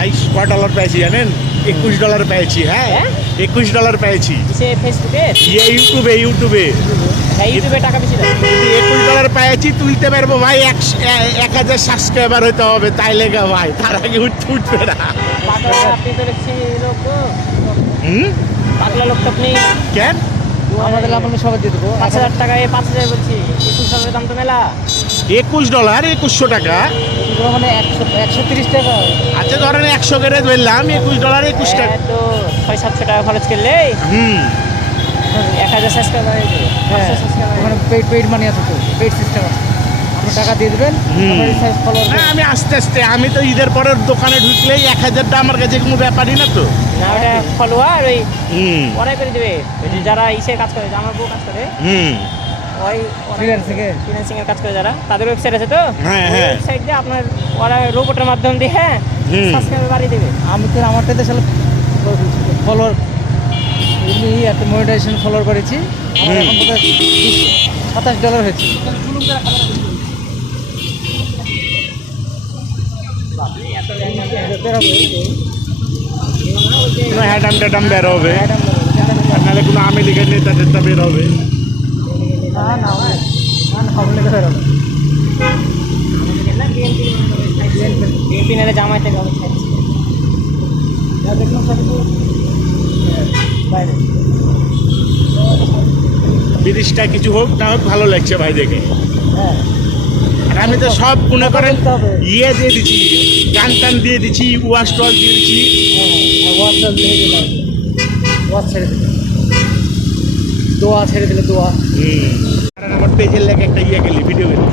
ভাই $10 পেয়েছি জানেন? $21 পেয়েছি। হ্যাঁ, $21 পেয়েছি। ফেসবুকে ইউটিউবে ইউটিউবে টাকা বেশি দেয়। $21 পেয়েছি, তুলতে পারবো ভাই। 1000 সাবস্ক্রাইবার হইতে হবে, তাই লেগা ভাই, তার আগে উঠবে না। আপনি তো দেখছি লোক হুম, পাগলা লোক তো আপনি। কেন? আমাদের লাভ আমি সবাই দিয়ে দেবো। 5000 টাকায় 5000 বলছি, 21 দাম তো মেলা। $21, 2100 টাকা মানে 130 টাকা। আচ্ছা ধরেন 100 করে ধরলাম, $21, 21 টাকা। তো 600-700 টাকা খরচ করলে হুম, 1000 সাবস্ক্রাইবার হয়ে যাবে। ওখানে পেইড মানি আছে, তো পেইড সিস্টেম আছে, আপনি টাকা দিয়ে দেবেন। না আমি আস্তে আস্তে, আমি তো ঈদের পরের দোকানে ঢুকলেই 1000টা আমার কাছে কোনো ব্যাপারই না তো। না ওটা ফলোয়ার ওই হুম ওরাই করে দেবে। ওই যে যারা ইসে কাজ করে, আমার বউ কাজ করে, হুম ওই ফ্রিল্যান্সিং এর কাজ করে যারা, তাদের ওয়েবসাইট আছে তো, হ্যাঁ, হ্যাঁ। ওয়েবসাইট দিয়ে আপনার ওরা রোবটের মাধ্যম দিয়ে সাবস্ক্রাইবার বাড়িয়ে দেবে। আমি তো আমারটাতে আসলে ফলোয়ার এমনি একটা মনিটাইজেশন ফলোয়ার করেছি, আমার এখন বোধহয় $27 হয়েছে। কোনো হ্যাডাম ট্যাডাম বের হবে, আর নাহলে কোনো আমেরিকার নেতা টেতা বের হবে। বিএনপি নাহলে জামায়াত থেকে হবে। বিদেশটা কিছু হোক না হোক, ভালো লাগছে ভাই দেখে। আর আমি তো সব মনে করেন ইয়ে দিয়ে দিচ্ছি, গান টান দিয়ে দিচ্ছি, ওয়াশ টস দিয়ে দিচ্ছি। দোয়া ছেড়ে দিলে দোয়া। আর আমার পেজের লেগে একটা ইয়ে গেলি, ভিডিও গেলি।